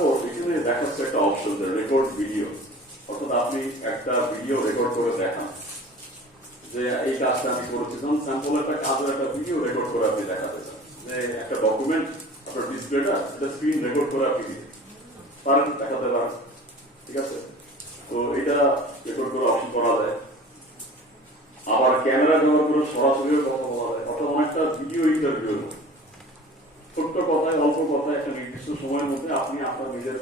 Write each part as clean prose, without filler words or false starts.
তারপর এখানে দেখাচ্ছে একটা অপশন রেকর্ড ভিডিও, অর্থাৎ আপনি একটা ভিডিও রেকর্ড করে দেখান যে এই কাজটা আমি করেছি। যেমন স্যাম্পল একটা কাজের একটা ভিডিও রেকর্ড করে আপনি দেখাতে চান, যে একটা ডকুমেন্ট আপনার ডিসপ্লেটা এটা স্ক্রিন রেকর্ড করে আপনি পারেন, দেখাতে পারেন। ঠিক আছে, তো এটা রেকর্ড করে অপশন করা যায়। আবার ক্যামেরা ব্যবহার করে সরাসরিও কথা বলা যায়, অর্থাৎ অনেকটা ভিডিও ইন্টারভিউ, ছোট্ট কথায় অল্প কথায় একটা নির্দিষ্ট সময়ের মধ্যে আপনি আপনার নিজের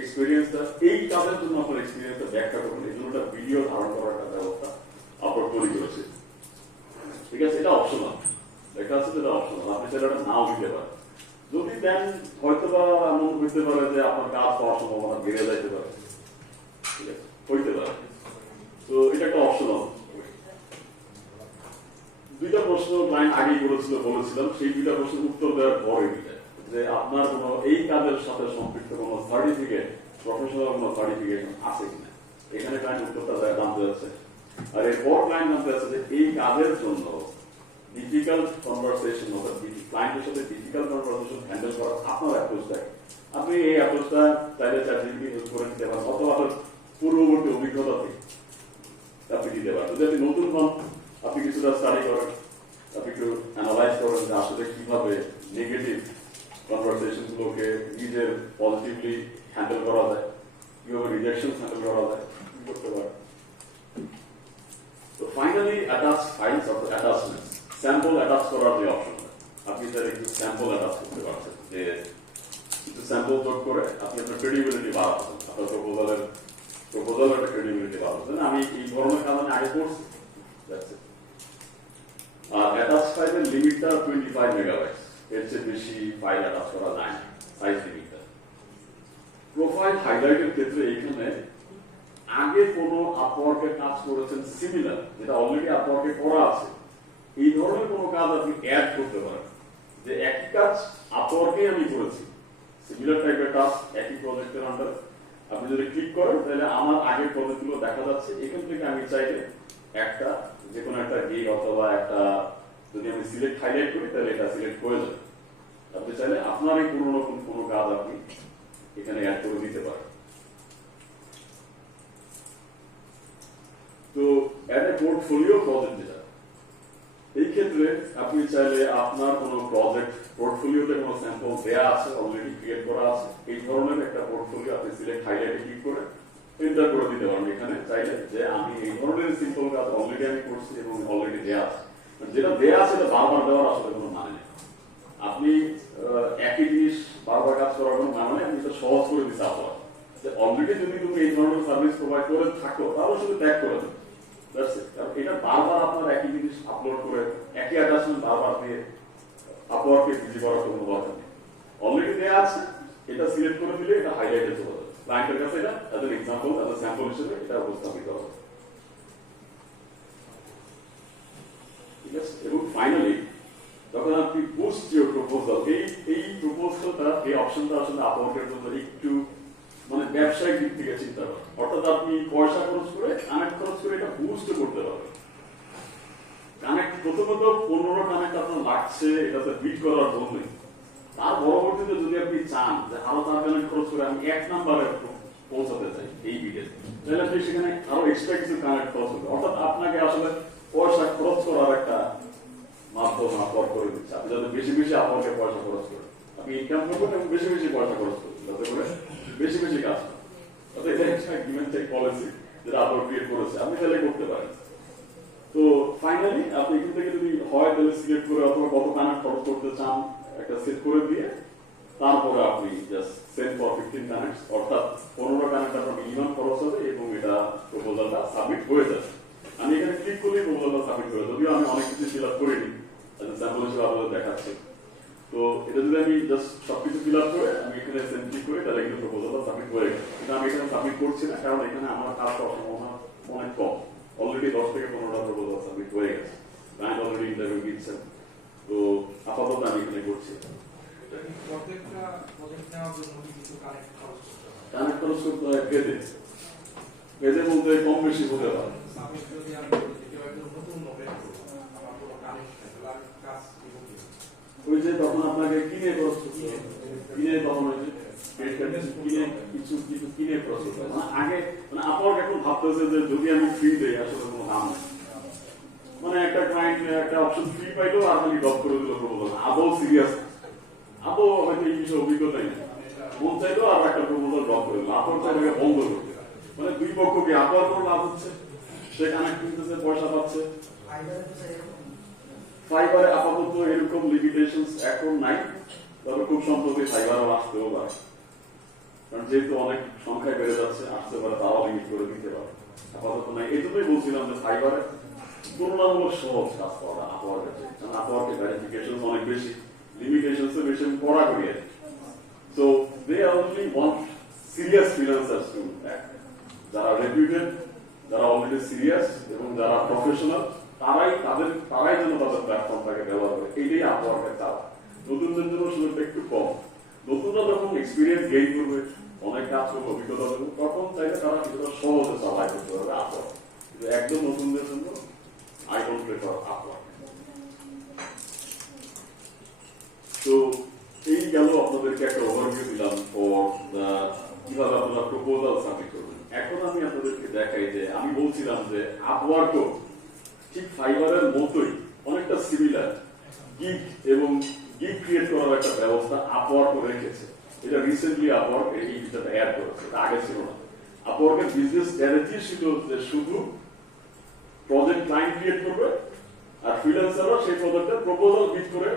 এক্সপিরিয়েন্সটা, এই কাজের জন্য আপনার এক্সপিরিয়েন্সটা ব্যাখ্যা করবেন, এই জন্য একটা ভিডিও ধারণ করার একটা ব্যবস্থা আপনার তৈরি করেছে। ঠিক আছে, এটা অপশনাল, লেখা আছে যেটা অপশনাল, আপনি সেটা নাও দিতে পারেন। যদি দেন হয়তো বা এমন হইতে পারে যে আপনার কাজ পাওয়ার সম্ভাবনা বেড়ে যাইতে পারে, ঠিক আছে, হইতে পারে। তো এটা একটা অপশনাল। দুইটা প্রশ্ন ক্লায়েন্ট আগেই বলেছিলাম, সেই দুইটা প্রশ্নের উত্তর দেওয়ার পরে যে আপনার কোনো এই কাজের সাথে সম্পৃক্ত কোনো সার্টিফিকেট, প্রফেশনাল কোনো সার্টিফিকেশন আছে কিনা, এখানে ক্লায়েন্ট উত্তরটা জানতে যাচ্ছে। আর এরপর ক্লায়েন্ট জানতে যাচ্ছে যে এই কাজের জন্য ডিফিকাল্ট কনভারসেশন, অর্থাৎ ক্লায়েন্টের সাথে ডিফিকাল্ট কনভারসেশন হ্যান্ডেল করার আপনার অ্যাপ্রোচটা, আপনি এই অ্যাপ্রোচটা চাইলে চ্যাটজিপিটি ইউজ করে দিতে পারেন, অথবা আপনার পূর্ববর্তী অভিজ্ঞতা থেকে আপনি দিতে পারেন। যদি আপনি নতুন হন, আপনি কিছুটা স্টাডি করেন, আপনি একটু অ্যানালাইজ করেন যে আসলে কিভাবে নেগেটিভ কনভারসেশন গুলোকে নিজের পজিটিভলি হ্যান্ডেল করা যায়, কিভাবে রিজেকশন হ্যান্ডেল করা যায়, করতে পারেন। তো finally attach files of অ্যাটাচমেন্টস, sample attach করার যে অপশন, আপনি তার একটু স্যাম্পল অ্যাটাচ করতে পারছেন, যে কিছু স্যাম্পল যোগ করে আপনি আপনার ক্রেডিবিলিটি বাড়াচ্ছেন, আপনার প্রপোজালের একটা ক্রেডিবিলিটি বাড়াচ্ছেন। আমি এই ধরনের কাজ আমি আগে করছি। আর অ্যাটাচ ফাইলের লিমিটটা 25 মেগাবাইট, এর চেয়ে বেশি ফাইল অ্যাটাচ করা যায় না, সাইজ লিমিটটা। প্রোফাইল হাইলাইটের ক্ষেত্রে এইখানে আগে কোনো আপওয়ার্কে কাজ করেছেন সিমিলার, যেটা অলরেডি আপওয়ার্কে করা আছে, এই ধরনের কোনো কাজ আপনি অ্যাড করতে পারেন, যে একই কাজ আপওয়ার্কে আমি করেছি, সিমিলার টাইপের কাজ একই প্রজেক্টের আন্ডার। আপনি যদি ক্লিক করেন তাহলে আমার আগের প্রজেক্টগুলো দেখা যাচ্ছে। এখান থেকে আমি চাইলে একটা যে কোনো একটা গিগ অথবা একটা, যদি আমি সিলেক্ট হাইলাইট করি তাহলে এটা সিলেক্ট করে যাবে। আপনি চাইলে আপনার এই পুরোনো কোনো কাজ আপনি এখানে অ্যাড করে দিতে পারেন। তো অ্যাড এ পোর্টফোলিও প্রজেক্ট, যেটা এই ক্ষেত্রে আপনি চাইলে আপনার কোনো প্রজেক্ট পোর্টফোলিওতে কোনো স্যাম্পল দেয়া আছে, অলরেডি ক্রিয়েট করা আছে, এই ধরনের একটা পোর্টফোলিও আপনি সিলেক্ট হাইলাইটে ক্লিক করে এন্টার করে দিতে পারেন। এখানে চাইলে যে আমি এই ধরনের সিম্পল কাজ অলরেডি আমি করছি এবং অলরেডি দেয়া আছে, যেটা দেয়া আছে এটা বারবার দেওয়ার আসলে কোনো মানে নেই। আপনি একই জিনিস বারবার কাজ করার কোনো মানে নেই, আপনি এটা সহজ করে দিতে আপনার যে অলরেডি যদি তুমি এই ধরনের সার্ভিস প্রোভাইড করে থাকো তাহলে শুধু ট্যাগ করে দেন। এটা বারবার আপনার একই জিনিস আপলোড করে একই অ্যাটাচমেন্ট বারবার দিয়ে আপওয়ার্কে বিজি করার কোনো দরকার নেই, অলরেডি দেয়া আছে, এটা সিলেক্ট করে দিলে এটা হাইলাইটে চলে যাবে ক্লায়েন্টের কাছে, এটা as an example, as a sample হিসেবে এটা উপস্থাপিত হবে। ঠিক আছে, এবং ফাইনালি যখন আপনি পোস্ট ইউর প্রপোজাল, এই প্রপোজালটা, এই অপশনটা আসলে আপওয়ার্কের জন্য একটু মানে ব্যবসায়িক দিক থেকে চিন্তা করেন, অর্থাৎ আপনি পয়সা খরচ করে কানেক্ট খরচ করে এটা বুস্ট করতে পারবেন। কানেক্ট প্রথমত 15 কানেক্ট আপনার লাগছে এটাতে বিট করার জন্য, তার পরবর্তীতে যদি আপনি চান যে আরো 4 কানেক্ট খরচ করে আমি 1 নম্বরে পৌঁছাতে চাই এই বিটে, তাহলে আপনি সেখানে আরো এক্সট্রা কিছু কানেক্ট খরচ করবেন, অর্থাৎ আপনাকে আসলে পয়সা খরচ করার একটা মাধ্যম আপওয়ার্ক করে দিচ্ছে। আপনি যাতে বেশি বেশি আপওয়ার্কে পয়সা খরচ করেন, আপনি ইনকাম করবেন এবং বেশি বেশি পয়সা খরচ করবেন, যাতে করে বেশি বেশি কাজ করেন। অর্থাৎ এটা একটা গিভেন টেক পলিসি যেটা আপওয়ার্ক ক্রিয়েট করেছে, আপনি তাহলে করতে পারেন। তো ফাইনালি আপনি এখান থেকে যদি হয় তাহলে সিলেক্ট করে অথবা কত কানেক্ট খরচ করতে চান একটা সেট করে দিয়ে তারপরে আপনি জাস্ট সেন্ড ফর 15 কানেক্টস, অর্থাৎ 15 কানেক্ট আপনার মিনিমাম খরচ হবে এবং এটা প্রপোজালটা সাবমিট হয়ে যাবে। আমি এখানে ক্লিক করলেই প্রপোজালটা সাবমিট করে, যদিও আমি অনেক কিছু ফিল আপ করিনি, স্যাম্পল হিসেবে আপনাদের দেখাচ্ছি। তো এটা যদি আমি জাস্ট সবকিছু ফিল আপ করে আমি এখানে সেন্ড ক্লিক করি তাহলে কিন্তু প্রপোজালটা সাবমিট হয়ে গেছে। কিন্তু আমি এখানে সাবমিট করছি না, কারণ এখানে আমার কাজ করার সম্ভাবনা অনেক কম, অলরেডি 10 থেকে 15টা প্রপোজাল সাবমিট হয়ে গেছে, ক্লায়েন্ট অলরেডি ইন্টারভিউ দিচ্ছেন। তো আপাতত আমি এখানে করছি। কানেক্ট খরচ করতে হয় পেজে, পেজে বলতে কম বেশি হতে পারে। ওই যে তখন আপনাকে কিনে খরচ করতে হবে, কিনে তখন ওই যে পেজ কিছু কিনে প্রসেস মানে আগে মানে আপওয়ার্ক এখন ভাবতেছে যে যদি আমি ফ্রি দেই আসলে কোনো দাম নেই, মানে একটা ক্লায়েন্ট একটা অপশন ফ্রি পাইলো আর খালি ড্রপ করে দিল প্রপোজাল, আদৌ সিরিয়াস আদৌ হয়তো এই বিষয়ে অভিজ্ঞতাই নেই, মন চাইলো আর একটা প্রপোজাল ড্রপ করে দিল, আপওয়ার্ক চাইলে বন্ধ করতে, মানে দুই পক্ষকে আপওয়ার্কও লাভ হচ্ছে, সে কানেক্ট কিনতেছে পয়সা পাচ্ছে। ফাইবারে আপাতত এরকম লিমিটেশনস এখন নাই, তবে খুব সম্প্রতি ফাইবারও আসতেও পারে, কারণ যেহেতু অনেক সংখ্যায় বেড়ে যাচ্ছে আসতে পারে, তারাও লিমিট করে দিতে পারে, আপাতত নাই। এই জন্যই বলছিলাম যে ফাইবারে তুলনামূলক সহজ কাজ করা আপওয়ার্কের চেয়ে, কারণ আপওয়ার্কের ভেরিফিকেশন অনেক বেশি, লিমিটেশনস বেশি কড়া করি আর so they only want serious freelancers to act, যারা রেপুটেড, যারা অলরেডি সিরিয়াস এবং যারা প্রফেশনাল, তারাই যেন তাদের প্ল্যাটফর্মটাকে ব্যবহার করে, এইটাই আপওয়ার্কের চাপ। নতুনদের জন্য সুযোগটা একটু কম, নতুনরা যখন এক্সপিরিয়েন্স গেইন করবে, অনেক কাজ করবে, অভিজ্ঞতা দেবে, তখন চাইলে তারা কিছুটা সহজে চালাই করতে পারবে আপওয়ার্ক, কিন্তু একদম নতুনদের জন্য আই ডোন্ট প্রেফার আপওয়ার্ক। তো এই গেল আপনাদেরকে একটা ওভারভিউ দিলাম ফর কিভাবে আপনারা প্রপোজাল সাবমিট করবেন। এখন আমি আপনাদেরকে দেখাই যে আমি বলছিলাম যে আপওয়ার্কও ঠিক ফাইবারের মতোই অনেকটা সিমিলার গিগ এবং গিগ ক্রিয়েট করার একটা ব্যবস্থা আপওয়ার্কও রেখেছে। এটা রিসেন্টলি আপওয়ার্ক এই বিষয়টা অ্যাড করেছে, এটা আগে ছিল না। আপওয়ার্কের বিজনেস স্ট্র্যাটেজি ছিল যে শুধু প্রজেক্ট ক্লায়েন্ট ক্রিয়েট করবে আর ফ্রিল্যান্সাররা সেই প্রজেক্টের প্রপোজাল বিট করে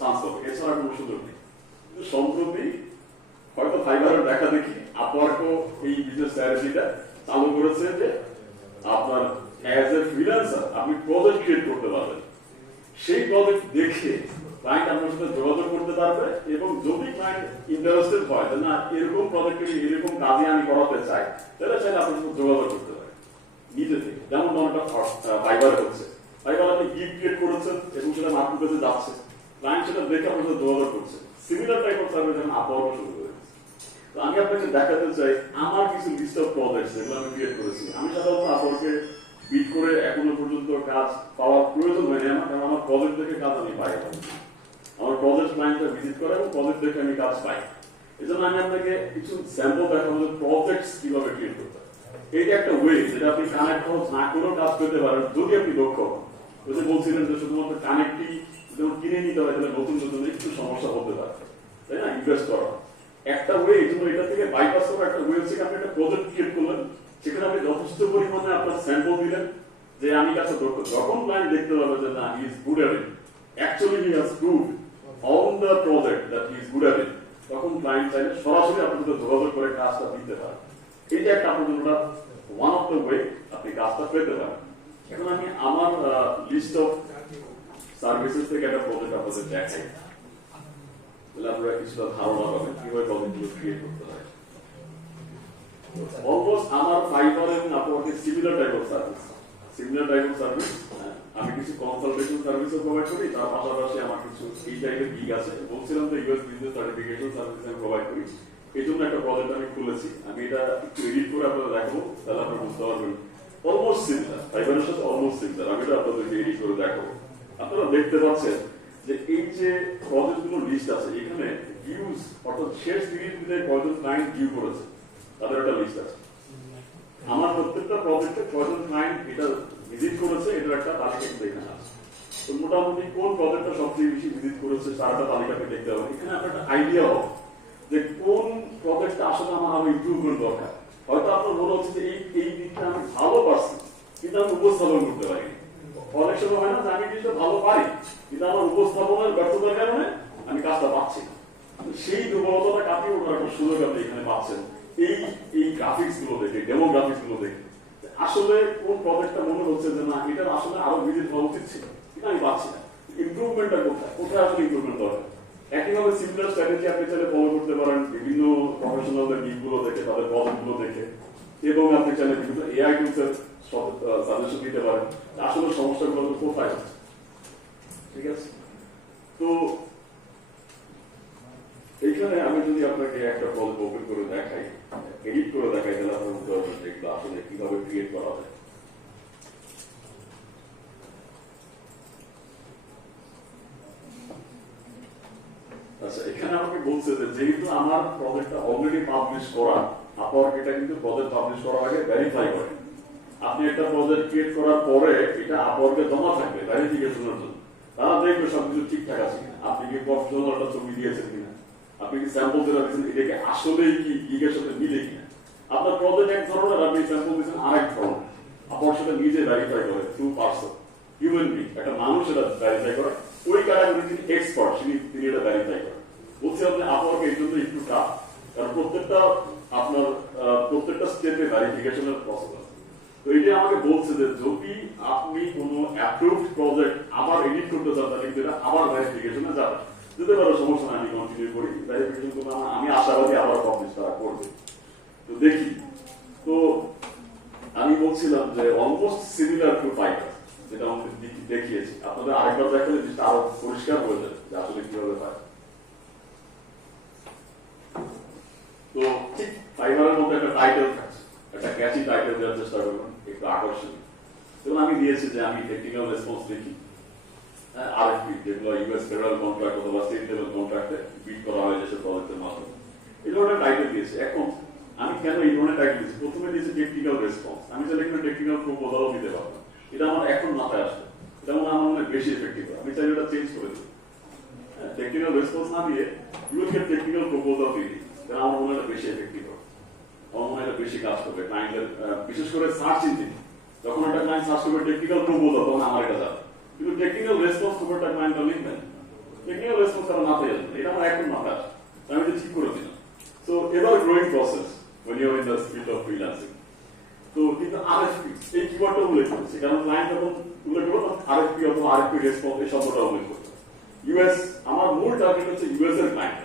চান্স পাবে, এছাড়া কোনো সুযোগ নেই। কিন্তু সম্প্রতি হয়তো ফাইবারের দেখা দেখি আপওয়ার্কও এই বিজনেস স্ট্র্যাটেজিটা চালু করেছে যে আপনার অ্যাজ এ ফ্রিল্যান্সার আপনি প্রজেক্ট ক্রিয়েট করতে পারবেন, সেই প্রজেক্ট দেখে ক্লায়েন্ট আপনার সাথে যোগাযোগ করতে পারবে, এবং যদি ক্লায়েন্ট ইন্টারেস্টেড হয় যে না এরকম প্রজেক্টে এরকম কাজে আমি করাতে চাই, তাহলে চাইলে আপনার সাথে যোগাযোগ করতে পারে নিজে থেকে। যেমন অনেকটা ফাইবার হচ্ছে, ফাইবার আপনি গিগ ক্রিয়েট করেছেন এবং সেটা মার্কেট কাছে যাচ্ছে, ক্লায়েন্ট সেটা দেখে আপনার সাথে যোগাযোগ করছে, সিমিলার টাইপ অফ সার্ভিস যেমন আপওয়ার্ক শুরু করেছে। তো আমি আপনাকে দেখাতে চাই আমার কিছু লিস্ট অফ প্রজেক্টস যেগুলো আমি ক্রিয়েট করেছি। আমি সাধারণত আপওয়ার্কে বিট করে এখনো পর্যন্ত কাজ পাওয়ার প্রয়োজন হয়নি আমার, কারণ আমার প্রজেক্ট দেখে কাজ আমি পাই, আমার প্রজেক্ট ক্লায়েন্টটা ভিজিট করে এবং প্রজেক্ট দেখে আমি কাজ পাই। এই জন্য আমি আপনাকে কিছু স্যাম্পল দেখাবো যে প্রজেক্টস কিভাবে ক্রিয়েট করতে হয়। এইটা একটা ওয়ে যেটা আপনি কানেক্ট না করেও কাজ পেতে পারেন যদি আপনি দক্ষ হন। ওই যে বলছিলেন যে শুধুমাত্র কানেক্টই যেমন কিনে নিতে হয়, তাহলে নতুন নতুন একটু সমস্যা হতে পারে, তাই না? ইনভেস্ট করা একটা ওয়ে, এই জন্য এটা থেকে বাইপাস করা একটা ওয়ে হচ্ছে আপনি একটা প্রজেক্ট ক্রিয়েট করলেন, সেখানে আপনি যথেষ্ট পরিমাণে আপনার স্যাম্পল দিলেন যে আমি কাছে দক্ষ। যখন ক্লায়েন্ট দেখতে পাবে যে না he is good at it, actually he has proved on the project that he is good at it, তখন ক্লায়েন্ট চাইলে সরাসরি আপনার সাথে যোগাযোগ করে কাজটা দিতে পারে। এইটা একটা আপনার জন্য ওয়ান অফ দ্য ওয়ে আপনি কাজটা পেতে পারেন। এখন আমি আমার লিস্ট অফ সার্ভিসেস থেকে একটা প্রজেক্ট আপনাদের দেখাই, তাহলে আপনারা কিছুটা ধারণা পাবেন কিভাবে প্রজেক্টগুলো ক্রিয়েট করতে হয়। অলমোস্ট আমার ফাইবার এবং আপওয়ার্কের সিমিলার টাইপ অফ সার্ভিস, আমি কিছু কনসালটেশন সার্ভিসও প্রোভাইড করি, তার পাশাপাশি আমার কিছু এই টাইপের গিগ আছে। বলছিলাম যে ইউএস বিজনেস সার্টিফিকেশন সার্ভিস আমি প্রোভাইড করি, এই জন্য একটা প্রজেক্ট আমি খুলেছি। আমি এটা একটু এডিট করে আপনাদের দেখাবো, তাহলে আপনারা বুঝতে পারবেন অলমোস্ট সিমিলার, ফাইবারের সাথে অলমোস্ট সিমিলার। আমি এটা আপনাদেরকে এডিট করে দেখাবো। আপনারা দেখতে পাচ্ছেন যে এই যে প্রজেক্টগুলো লিস্ট আছে, এখানে ভিউজ অর্থাৎ শেষ 30 দিনে কয়জন ক্লায়েন্ট ভিউ করেছে তাদের একটা লিস্ট আছে। আমার প্রত্যেকটা প্রজেক্টে কয়জন ক্লায়েন্ট এটা ভিজিট করেছে এটার একটা তালিকা কিন্তু এখানে আছে। তো মোটামুটি কোন প্রজেক্টটা সবচেয়ে বেশি ভিজিট করেছে তার একটা তালিকাকে দেখতে হবে। এখানে আপনার একটা আইডিয়া হবে যে কোন প্রজেক্টটা আসলে আমার আরো ইমপ্রুভমেন্ট দরকার। হয়তো আপনার মনে হচ্ছে যে এই দিকটা আমি ভালো পারছি কিন্তু আমি উপস্থাপন করতে পারিনি। অনেক সময় হয় না যে আমি জিনিসটা ভালো পারি কিন্তু আমার উপস্থাপনের ব্যর্থতার কারণে আমি কাজটা পাচ্ছি না। সেই দুর্বলতাটা কাটিয়ে ওঠার একটা সুযোগ আপনি এখানে পাচ্ছেন এই গ্রাফিক্স গুলো দেখে, ডেমোগ্রাফিক্স গুলো দেখে। আসলে কোন প্রজেক্টটা মনে হচ্ছে যে না এটা আসলে আরো ভিজিট হওয়া উচিত ছিল কিন্তু আমি পাচ্ছি না, ইমপ্রুভমেন্টটা কোথায় আসলে ইমপ্রুভমেন্ট দরকার। একইভাবে সিমিলার স্ট্র্যাটেজি আপনি চাইলে ফলো করতে পারেন বিভিন্ন প্রফেশনালদের গিগ গুলো দেখে, তাদের প্রজেক্ট গুলো দেখে, এবং আপনি চাইলে বিভিন্ন এআই টুলসের সাজেশন দিতে পারেন আসলে সমস্যাগুলো কোথায় হচ্ছে। ঠিক আছে, তো এইখানে আমি যদি আপনাকে একটা প্রজেক্ট ওপেন করে দেখাই, এডিট করে দেখাই, তাহলে আপনার বুঝতে পারবেন যে এগুলো আসলে কিভাবে ক্রিয়েট করা যায়। আচ্ছা, এখানে আমাকে বলছে যে যেহেতু আমার প্রজেক্টটা অলরেডি পাবলিশ করা, আপওয়ার্ক এটা কিন্তু প্রজেক্ট পাবলিশ করার আগে ভেরিফাই করে। আপনি একটা প্রজেক্ট ক্রিয়েট করার পরে এটা আপওয়ার্কে জমা থাকবে ভেরিফিকেশনের জন্য, তারা দেখবে সবকিছু ঠিকঠাক আছে কিনা, আপনি কি প্রফেশনাল একটা ছবি দিয়েছেন কিনা, আপনি কি স্যাম্পল যেটা দিয়েছেন এটাকে আসলেই কি গিগের সাথে মিলে কিনা। আপনার প্রজেক্ট এক ধরনের, আপনি স্যাম্পল দিয়েছেন আরেক ধরনের, আপওয়ার্ক সেটা নিজে ভেরিফাই করে থ্রু পার্সন, হিউম্যান বিং, একটা মানুষ এটা ভেরিফাই করে, ওই ক্যাটাগরি তিনি এক্সপার্ট, তিনি এটা ভেরিফাই করে। বলছি আপনি আপওয়ার্ক এই জন্য একটু টাফ, কারণ প্রত্যেকটা স্টেপে ভেরিফিকেশনের প্রসেস আছে। তো এটা আমাকে বলছে যে যদি আপনি কোনো অ্যাপ্রুভড প্রজেক্ট আবার এডিট করতে চান তাহলে কিন্তু এটা আবার ভেরিফিকেশনে যাবে, যেতে পারে, সমস্যা নাই, আমি কন্টিনিউ করি ভেরিফিকেশন করলে, আমি আশাবাদী আবার পাবলিশ তারা করবে। তো দেখি, তো আমি বলছিলাম যে অলমোস্ট সিমিলার টু ফাইবার, যেটা আমাদের দেখিয়েছি, আপনাদের আরেকবার দেখালে জিনিসটা আরো পরিষ্কার হয়ে যাবে যে আসলে কিভাবে হয়। তো ঠিক ফাইবারের মধ্যে একটা টাইটেল থাকছে, একটা ক্যাচি টাইটেল দেওয়ার চেষ্টা করবেন, একটু আকর্ষণীয়। এবং আমি দিয়েছি যে আমি টেকনিক্যাল রেসপন্স দেখি, আরএফপি যেগুলো ইউএস ফেডারেল কন্ট্রাক্ট অথবা স্টেট লেভেল কন্ট্রাক্টে বিড করা হয় যেসব প্রজেক্টের মাধ্যমে, এই ধরনের টাইটেল দিয়েছি। এখন আমি কেন এই ধরনের টাইটেল দিয়েছি, প্রথমে দিয়েছি টেকনিক্যাল রেসপন্স, আমি চাইলে এখানে টেকনিক্যাল প্রপোজালও দিতে পারতাম, এটা আমার এখন মাথায় আসবে, এটা আমার মনে বেশি এফেক্টিভ, আমি চাইলে এটা চেঞ্জ করে দিই, টেকনিক্যাল রেসপন্স না দিয়ে ইউএসকে টেকনিক্যাল প্রপোজাল দিয়ে দিই, কারণ আমার মনে হয় বেশি এফেক্টিভ হবে, আমার মনে হয় বেশি কাজ করবে ক্লায়েন্টের, বিশেষ করে সার্চ ইঞ্জিন, যখন একটা ক্লায়েন্ট সার্চ করবে টেকনিক্যাল প্রপোজাল তখন আমার এটা যাবে, কিন্তু টেকনিক্যাল রেসপন্স খুব একটা ক্লায়েন্টটা লিখবেন, টেকনিক্যাল রেসপন্স তারা মাথায় আসবে, এটা আমার এখন মাথায় আসে, আমি এটা ঠিক করে দিলাম। সো এবার growing process when you are in the field of freelancing, তো কিন্তু আরএফপি এই কিওয়ার্ডটা উল্লেখ করেছে, কারণ ক্লায়েন্ট যখন উল্লেখ করবো তখন আরএফপি অথবা আরএফপি রেসপন্স এই শব্দটা উল্লেখ করবে। ইউএস, আমার মূল টার্গেট হচ্ছে ইউএস এর ক্লায়েন্ট,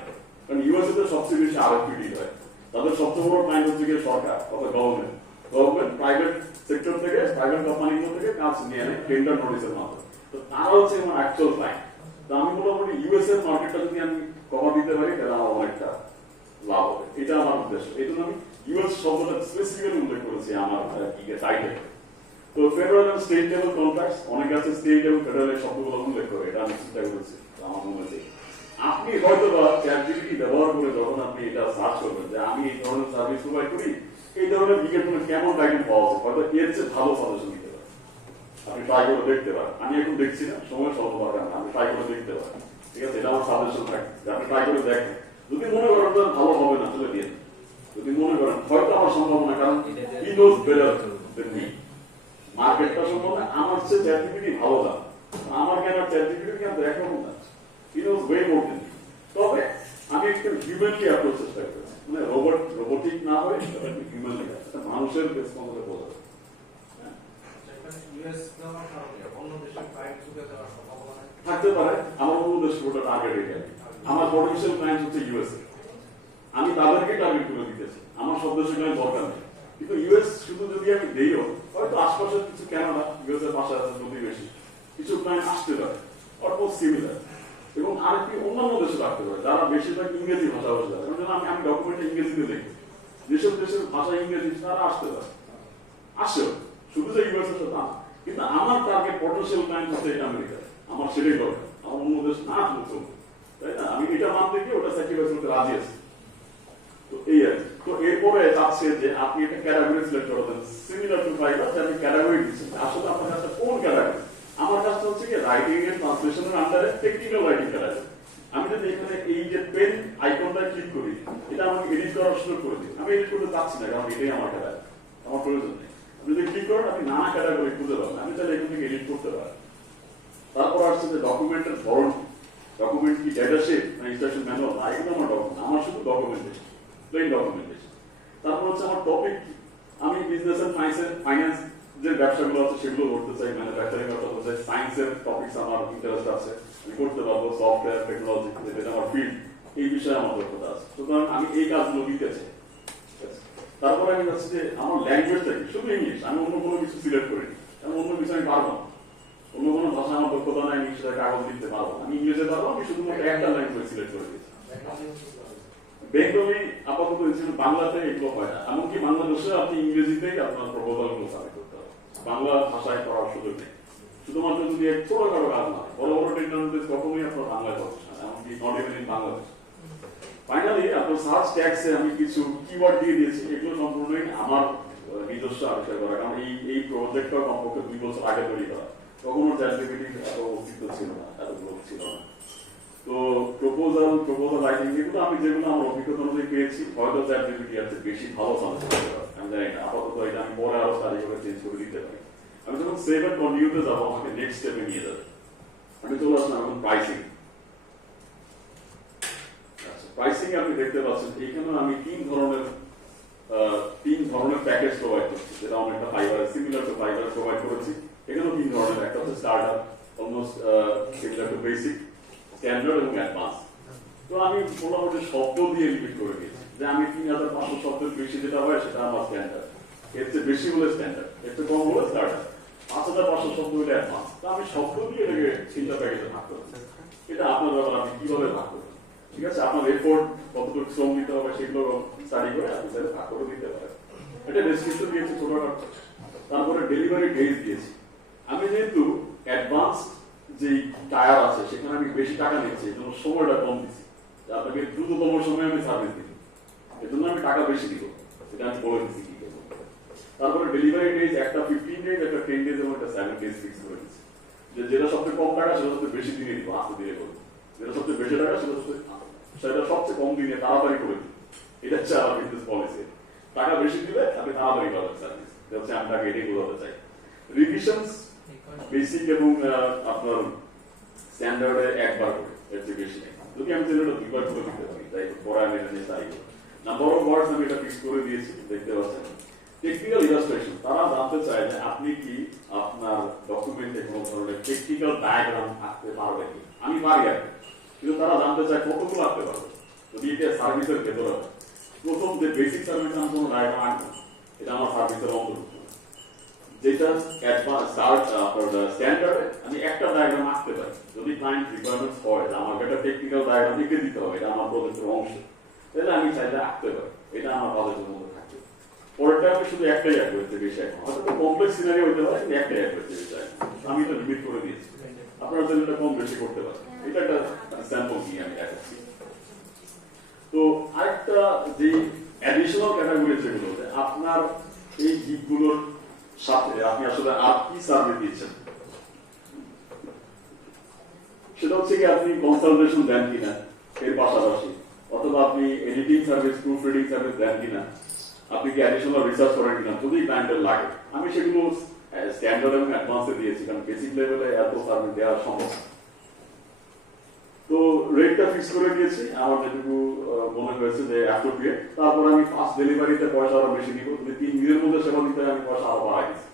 কারণ ইউএস এতে সবচেয়ে বেশি আরএফপি ডিল হয়, তাদের সবচেয়ে বড় ক্লায়েন্ট হচ্ছে গিয়ে সরকার অথবা গভর্নমেন্ট প্রাইভেট সেক্টর থেকে, প্রাইভেট কোম্পানিগুলো থেকে কাজ নিয়ে নেয় টেন্ডার নোটিসের মাধ্যমে, তো তারা হচ্ছে আমার অ্যাকচুয়াল ক্লায়েন্ট। তো আমি মোটামুটি ইউএস এর মার্কেটটা যদি আমি কভার দিতে পারি তাহলে আমার অনেকটা লাভ হবে, এটা আমার উদ্দেশ্য। এই জন্য আমি ইউএস শব্দটা স্পেসিফিক্যালি উল্লেখ করেছি আমার টাইটেলে। তো federal and state level contracts, অনেক আছে স্টেট এবং ফেডারেল শব্দগুলো উল্লেখ করে, এটা আমি চিন্তা করেছি আমার মনে হয়েছে। আপনি হয়তো বা চ্যাটজিপিটি ব্যবহার করে যখন আপনি এটা সার্চ করবেন যে আমি এই ধরনের সার্ভিস প্রোভাইড করি, এই ধরনের বিজ্ঞাপনে কেমন টাইটেল পাওয়া যায়, হয়তো এর চেয়ে ভালো সাজেশন দিতে পারেন, আপনি ট্রাই করে দেখতে পারেন। আমি এখন দেখছি না, সময় স্বল্প পাবেন, আপনি ট্রাই করে দেখতে পারেন, ঠিক আছে, এটা আমার সাজেশন থাকে যে আপনি ট্রাই করে দেখেন, যদি মনে করেন ভালো হবে না চলে দিয়ে, যদি মনে করেন হয়তো আমার সম্ভাবনা, কারণ he knows better than me, মার্কেটটা সম্বন্ধে আমার চেয়ে চ্যাটজিপিটি ভালো জানে, আমার কেন চ্যাটজিপিটি কেন দেখাবো না, he knows way more than me. তবে আমি একটু হিউম্যানলি অ্যাপ্রোচ চেষ্টা করেছি, মানে রোবোটিক না হয়ে হিউম্যানলি, একটা মানুষের রেসপন্সে বোঝা থাকতে পারে। আমার অন্য দেশ ওটা টার্গেট এটা, আমার পটেনশিয়াল ক্লায়েন্ট হচ্ছে ইউএসএ, আমি তাদেরকে টার্গেট করে দিতেছি, আমার সব দেশের ক্লায়েন্ট দরকার নেই। কিন্তু ইউএস শুধু যদি আমি দেইও, হয়তো আশপাশের কিছু কানাডা, ইউএস এর পাশে আছে প্রতিবেশী কিছু ক্লায়েন্ট আসতে পারে অলমোস্ট সিমিলার, এবং আরেকটি অন্যান্য দেশে রাখতে পারে যারা বেশিরভাগ ইংরেজি ভাষা বলতে পারে, আমি ডকুমেন্টে ইংরেজিতে দেখি, যেসব দেশের ভাষা ইংরেজি তারা আসতে পারে, আসেও, শুধু যে ইউএস এর তা, কিন্তু আমার টার্গেট পটেনশিয়াল ক্লায়েন্ট হচ্ছে এটা আমেরিকা, আমার সেটাই দরকার, আমার অন্য দেশ না চলছে, তাই না, আমি এটা মানতে গিয়ে ওটা স্যাক্রিফাইস করতে রাজি আছি। তো এই আর কি। তো এরপরে চাচ্ছে যে আপনি একটা ক্যাটাগরি সিলেক্ট করে দেন, সিমিলার টু ফাইবার, যে আপনি ক্যাটাগরি দিচ্ছেন, আসলে আপনার কাছে কোন ক্যাটাগরি, আমার কাজটা হচ্ছে কি রাইটিং এর ট্রান্সলেশনের আন্ডারে টেকনিক্যাল রাইটিং ক্যাটাগরি। আমি যদি এখানে এই যে পেন আইকনটা ক্লিক করি, এটা আমাকে এডিট করার সুযোগ করে দিই, আমি এডিট করতে চাচ্ছি না, কারণ এটাই আমার ক্যাটাগরি, আমার প্রয়োজন নেই। আপনি যদি ক্লিক করেন আপনি নানা ক্যাটাগরি খুঁজে পাবেন, আমি চাইলে এখান থেকে এডিট করতে পারি। তারপর আসছে যে ডকুমেন্টের ধরন, ডকুমেন্ট কি ডেটা শিট না ইনস্ট্রাকশন ম্যানুয়াল, না এগুলো আমার ডকুমেন্ট, আমার শুধু ডকুমেন্টেশন, প্লেন ডকুমেন্টেশন। তারপর হচ্ছে আমার টপিক, আমি বিজনেস এন্ড ফাইন্যান্স যে ব্যবসাগুলো আছে সেগুলো করতে চাই, ম্যানুফ্যাকচারিং করতে চাই, সায়েন্সের টপিকস আমার ইন্টারেস্ট আছে, আমি করতে পারবো, সফটওয়্যার টেকনোলজি যেটা আমার ফিল্ড, এই বিষয়ে আমার দক্ষতা আছে, সুতরাং আমি এই কাজগুলো দিতে চাই। তারপরে আমি হচ্ছে যে আমার ল্যাঙ্গুয়েজটা কি, শুধু ইংলিশ, আমি অন্য কোনো কিছু সিলেক্ট করিনি, কারণ অন্য কিছু আমি পারবো না, অন্য কোনো ভাষা আমার দক্ষতা নাই, আমি সেটা কাগজ লিখতে পারবো, আমি ইংরেজি পারবো, আমি শুধুমাত্র একটা ল্যাঙ্গুয়েজ সিলেক্ট করে দিয়েছি। বেঙ্গলি আপাতত বাংলাতে এগুলো হয় না, এমনকি বাংলাদেশে আপনি ইংরেজিতেই আপনার প্রপোজাল গুলো সাবমিট করতে হবে, বাংলা ভাষায় করার সুযোগ নেই, শুধুমাত্র যদি এক ছোটখাটো কাজ না, বড় বড় টেকনোলজি কখনোই আপনার বাংলায় করছে না, এমনকি not even in Bangladesh. Finally আপনার সার্চ ট্যাগসে আমি কিছু কিওয়ার্ড দিয়ে দিয়েছি, এগুলো সম্পূর্ণই আমার নিজস্ব আবিষ্কার করা, কারণ এই প্রজেক্টটা কমপক্ষে 2 বছর আগে তৈরি করা, তখনও চ্যাটজিপিটির এত অস্তিত্ব ছিল না, এত গ্রোথ ছিল না। তো প্রপোজাল রাইটিং এগুলো আমি যেগুলো আমার অভিজ্ঞতা অনুযায়ী পেয়েছি, হয়তো চ্যাটজিপিটি আছে বেশি ভালো সাজেস্ট করতে পারে, আমি জানি না, আপাতত এটা আমি পরে আরো স্টাডি করে চেঞ্জ করে দিতে পারি। আমি যখন সেভ এন্ড কন্টিনিউতে যাবো আমাকে নেক্সট স্টেপে নিয়ে যাবে। আমি চলে আসলাম এখন প্রাইসিং। প্রাইসিং আপনি দেখতে পাচ্ছেন এখানে আমি তিন ধরনের প্যাকেজ প্রোভাইড করছি, যেটা অনেকটা fibre similar to fibre provide করেছি। এখানেও তিন ধরনের, একটা হচ্ছে starter, almost similar to basic, standard এবং অ্যাডভান্স। তো আমি মোটামুটি শব্দ দিয়ে লিমিট করে দিয়েছি যে আমি 3500 শব্দের বেশি যেটা হয় সেটা আমার স্ট্যান্ডার্ড, এর চেয়ে বেশি হলে স্ট্যান্ডার্ড, এর চেয়ে কম হলে স্টার্টার, 5500 শব্দ হলে অ্যাডভান্স। তো আমি শব্দ দিয়ে এটাকে 3টা প্যাকেজে ভাগ করছি। এটা আপনার ব্যাপার, আপনি কিভাবে ভাগ করবেন, ঠিক আছে? আপনার এফোর্ট কতটুকু শ্রম দিতে হবে সেগুলো স্টাডি করে আপনি তাহলে ভাগ করে দিতে পারেন। এটা ডেসক্রিপশন দিয়েছি ছোটখাটো। তারপরে ডেলিভারি ডেজ দিয়েছি। আমি যেহেতু অ্যাডভান্স যে টায়ার আছে সেখানে আমি বেশি টাকা নিচ্ছি, এই জন্য সময়টা কম দিচ্ছি, আপনাকে দ্রুততম সময়ে আমি সার্ভিস দিব, এই জন্য আমি টাকা বেশি দিব, সেটা আমি বলে দিচ্ছি কি করবো। তারপরে ডেলিভারি ডেজ একটা 15 ডেজ, একটা 10 ডেজ এবং একটা 7 ডেজ ফিক্স করে দিচ্ছি, যে যেটা সবচেয়ে কম টাকা সেটা সবচেয়ে বেশি দিনে দিব, আস্তে দিনে করবো, যেটা সবচেয়ে বেশি টাকা সেটা সবচেয়ে কম দিনে তাড়াতাড়ি করে দিই। এটা হচ্ছে আমার বিজনেস পলিসি। টাকা বেশি দিলে আপনি তাড়াতাড়ি পাবেন সার্ভিস, এটা হচ্ছে আমি তাকে এটাই বোঝাতে চাই। রিভিশনস বেসিক এবং আপনার স্ট্যান্ডার্ডে একবার করে, এর চেয়ে বেশি নেই। যদি আমি চাইলে এটা 2বার করে দিতে পারি, তাই পরে আমি এটা নিয়ে চাই। নাম্বার অফ ওয়ার্ডস আমি এটা ফিক্স করে দিয়েছি, দেখতে পাচ্ছেন। টেকনিক্যাল ইলাস্ট্রেশন, তারা জানতে চায় যে আপনি কি আপনার ডকুমেন্টে কোনো ধরনের টেকনিক্যাল ডায়াগ্রাম আঁকতে পারবেন কি। আমি পারি আঁকতে, কিন্তু তারা জানতে চায় কতগুলো আঁকতে পারবে। যদি এটা সার্ভিসের ভেতরে হয়, প্রথম যে বেসিক সার্ভিস আমি কোনো ডায়াগ্রাম আঁকবো, এটা আমার সার্ভিসের অন্তর্ভুক্ত। যেটা স্ট্যান্ডার্ডে আমি একটা ডায়াগ্রাম আঁকতে পারি, যদি ক্লায়েন্ট রিকোয়ারমেন্টস হয় যে আমাকে একটা টেকনিক্যাল ডায়াগ্রাম লিখে দিতে হবে, এটা আমার প্রজেক্টের অংশ, তাহলে আমি চাইলে আঁকতে পারি, এটা আমার বাজেটের মধ্যে থাকবে। পরেরটা আমি শুধু একটাই অ্যাড করতে বেশি, এখন হয়তো কমপ্লেক্স সিনারি হতে পারে, কিন্তু একটাই অ্যাড করতে বেশি, আমি এটা লিমিট করে দিয়েছি। আপনারা চাইলে এটা কম বেশি করতে পারেন, এটা একটা স্যাম্পল নিয়ে আমি দেখাচ্ছি। তো আরেকটা যে অ্যাডিশনাল ক্যাটাগরি যেগুলো, আপনার এই গিগগুলোর সাথে আপনি আসলে আর কি সার্ভিস দিচ্ছেন, সেটা হচ্ছে কি আপনি কনসালটেশন দেন কিনা এর পাশাপাশি, অথবা আপনি editing service, proof reading service দেন কিনা, আপনি কি অ্যাডিশনাল রিসার্চ করেন কিনা, যদি ক্লায়েন্টের লাগে। আমি সেগুলো স্ট্যান্ডার্ড এবং অ্যাডভান্সে দিয়েছি, কারণ বেসিক লেভেলে এত সার্ভিস দেওয়া সম্ভব। তো রেটটা ফিক্স করে দিয়েছি আমার যেটুকু মনে হয়েছে যে অ্যাপ্রোপ্রিয়েট। তারপর আমি ফার্স্ট ডেলিভারিতে পয়সা আরো বেশি নিব, যদি 3 দিনের মধ্যে সেবা দিতে আমি পয়সা আরো বাড়াই দিচ্ছি,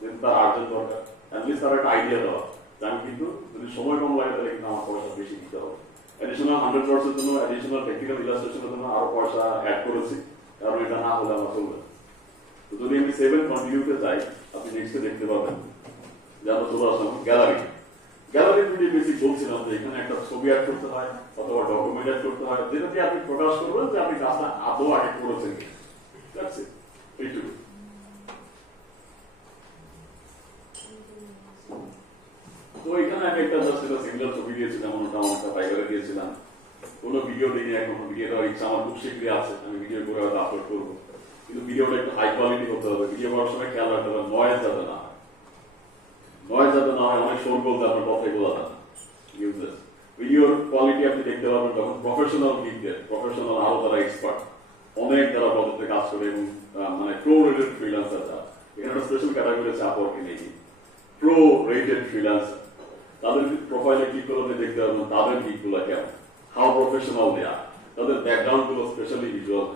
যেহেতু তার আর্জেন্ট দরকার, অ্যাটলিস্ট তার একটা আইডিয়া দেওয়া যে আমি কিন্তু যদি সময় কম লাগে তাহলে কিন্তু আমার পয়সা বেশি দিতে হবে। অ্যাডিশনাল 100 ওয়ার্ডসের জন্য, অ্যাডিশনাল টেকনিক্যাল ইলাস্ট্রেশনের জন্য আরো পয়সা অ্যাড করেছি, কারণ এটা না হলে আমার চলবে। তো যদি আমি 7 কন্টিনিউতে যাই, আপনি নেক্সটে দেখতে পাবেন যে আমরা চলে আসলাম গ্যালারি। গ্যালারি যদি বেশি বলছিলাম যে এখানে একটা ছবি অ্যাড করতে হয় অথবা ডকুমেন্ট অ্যাড করতে হয়, যেটা দিয়ে আপনি প্রকাশ করবেন যে আপনি কাজটা আদৌ আগে করেছেন, ঠিক আছে? এইটুকু। তো এখানে আমি একটা জাস্ট একটা সিমিলার ছবি দিয়েছি, যেমন ওটা আমার একটা ফাইবারে দিয়েছিলাম। কোনো ভিডিও দিইনি এখন, ভিডিও দেওয়ার ইচ্ছা আমার খুব শীঘ্রই আছে, আমি ভিডিও করে হয়তো আপলোড করবো, কিন্তু ভিডিওটা একটু হাই কোয়ালিটি করতে হবে। ভিডিও করার সময় খেয়াল রাখতে হবে নয়েজ যাতে না হয়, নয়েজ যাতে না হয়, অনেক শোর বলতে আপনার কথাই বলা যায় না, ইউজলেস। ভিডিওর কোয়ালিটি আপনি দেখতে পারবেন যখন প্রফেশনাল গিগদের, প্রফেশনাল আরো যারা এক্সপার্ট, অনেক যারা প্রজেক্টে কাজ করে এবং মানে প্রো রেটেড ফ্রিল্যান্সার যারা, এখানে একটা স্পেশাল ক্যাটাগরি আছে আপওয়ার্কে নেই, প্রো রেটেড ফ্রিল্যান্সার। তাদের প্রোফাইলে ক্লিক করে আপনি দেখতে পারবেন তাদের গিগগুলো কেমন, হাউ প্রফেশনাল দেয়া, তাদের ব্যাকগ্রাউন্ড গুলো স্পেশালি ভিজুয়াল,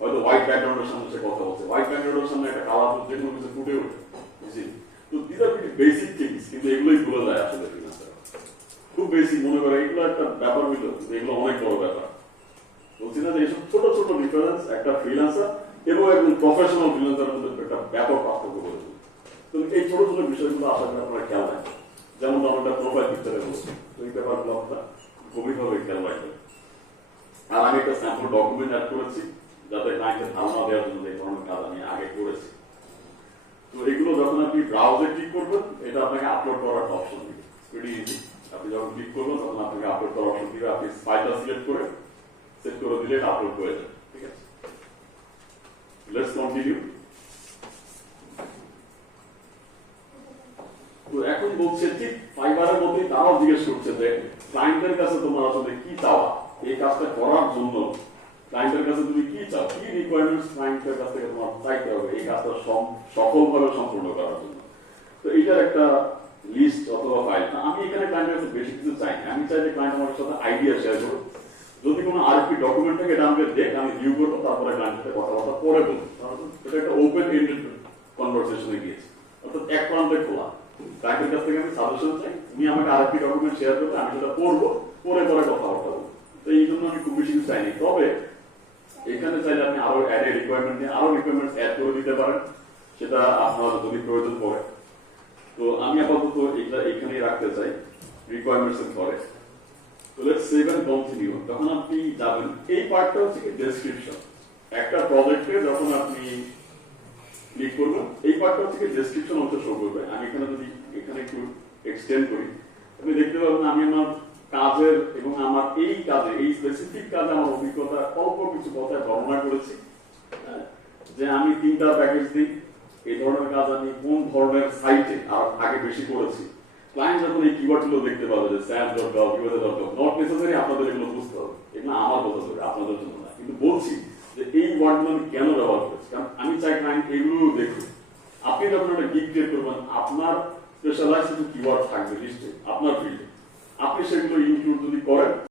হয়তো হোয়াইট ব্যাকগ্রাউন্ডের সামনে সে কথা বলছে, হোয়াইট ব্যাকগ্রাউন্ডের সামনে একটা কালার যে কোনো কিছু ফুটে ওঠে, বুঝলি? তো দিস আর বেসিক থিংস, কিন্তু এগুলোই ভুলে যায় আসলে ফ্রিল্যান্সার, খুব বেসিক মনে করে এগুলো একটা ব্যাপার হইলো, কিন্তু এগুলো অনেক বড় ব্যাপার। বলছি না যে এইসব ছোট ছোট ডিফারেন্স একটা ফ্রিল্যান্সার এবং একজন প্রফেশনাল ফ্রিল্যান্সারের মধ্যে একটা ব্যাপক পার্থক্য করে দেবে। তো এই ছোট ছোট বিষয়গুলো আশা করি আপনারা খেয়াল রাখবেন, যেমন আমরা একটা প্রোফাইল পিকচারে বলছি, তো এই ব্যাপারগুলো আপনারা গভীরভাবে খেয়াল রাখবেন। আর আমি একটা স্যাম্পল ডকুমেন্ট অ্যাড করেছি, যাতে ক্লায়েন্টের ধারণা দেওয়ার জন্য এই ধরনের কাজ আমি আগে করেছি। তো এগুলো যখন আপনি ব্রাউজে ক্লিক করবেন, এটা আপনাকে আপলোড করার অপশন দিবে, ভেরি ইজি। আপনি যখন ক্লিক করবেন তখন আপনাকে আপলোড করার অপশন দিবে, আপনি ফাইলটা সিলেক্ট করে সেট করে দিলে এটা আপলোড হয়ে যাবে। ঠিক আছে, লেটস কন্টিনিউ। তো এখন বলছে ঠিক ফাইবারের মধ্যে তারাও জিজ্ঞেস করছে যে ক্লায়েন্টের কাছে তোমার আসলে কি চাওয়া, এই কাজটা করার জন্য ক্লায়েন্টের কাছে তুমি কি চাও, কি রিকোয়ারমেন্টস ক্লায়েন্টের কাছ থেকে তোমার চাইতে হবে এই কাজটা সফলভাবে সম্পূর্ণ করার জন্য। তো এইটার একটা লিস্ট অথবা ফাইল। আমি এখানে ক্লায়েন্টের কাছে বেশি কিছু চাই না, আমি চাই যে ক্লায়েন্ট আমার সাথে আইডিয়া শেয়ার করো, যদি কোনো আরপি ডকুমেন্ট থাকে এটা আমাকে দেখ, আমি ভিউ করবো, তারপরে ক্লায়েন্টের সাথে কথাবার্তা পরে বলবো। এটা একটা ওপেন এন্ডেড কনভারসেশনে গিয়েছে, অর্থাৎ এক প্রান্তে খোলা। ক্লায়েন্টের কাছ থেকে আমি সাজেশন চাই, তুমি আমাকে আরপি ডকুমেন্ট শেয়ার করবে, আমি সেটা পড়বো, পরে পরে কথাবার্তা বলবো। তো এই জন্য আমি খুব বেশি কিছু চাইনি। তবে এখানে চাইলে আপনি আরো অ্যাড রিকোয়ারমেন্ট নিয়ে আরো রিকোয়ারমেন্টস অ্যাড করে দিতে পারেন, সেটা আপনার যদি প্রয়োজন পড়ে। তো আমি আপাতত এটা এখানেই রাখতে চাই রিকোয়ারমেন্টস এর পরে। তো লেটস সেভ এন্ড কন্টিনিউ। যখন আপনি যাবেন, এই পার্টটা হচ্ছে কি ডেসক্রিপশন। একটা প্রজেক্টে যখন আপনি ক্লিক করবেন, এই পার্টটা হচ্ছে কি ডেসক্রিপশন অংশ শো করবে। আমি এখানে যদি এখানে একটু এক্সটেন্ড করি, আপনি দেখতে পাবেন আমি আমার কাজের এবং আমার এই কাজে, এই স্পেসিফিক কাজে আমার অভিজ্ঞতা অল্প কিছু কথায় বর্ণনা করেছি, যে আমি 3টা প্যাকেজ দিই, এই ধরনের কাজ আমি কোন ধরনের সাইটে আর আগে বেশি করেছি। ক্লায়েন্ট যখন এই কিওয়ার্ড গুলো দেখতে পাবে যে sam.gov, usa.gov, নট নেসেসারি আপনাদের এগুলো বুঝতে হবে, এগুলো আমার বোঝা যাবে, আপনাদের জন্য না। কিন্তু বলছি যে এই ওয়ার্ডগুলো আমি কেন ব্যবহার করেছি, কারণ আমি চাই ক্লায়েন্ট এগুলো দেখুন। আপনি যখন একটা গিগ ক্রিয়েট করবেন, আপনার স্পেশালাইজ কিছু কিওয়ার্ড থাকবে লিস্টে, আপনার ফিল্ডে, আপনি সেগুলো ইনক্লুড যদি করেন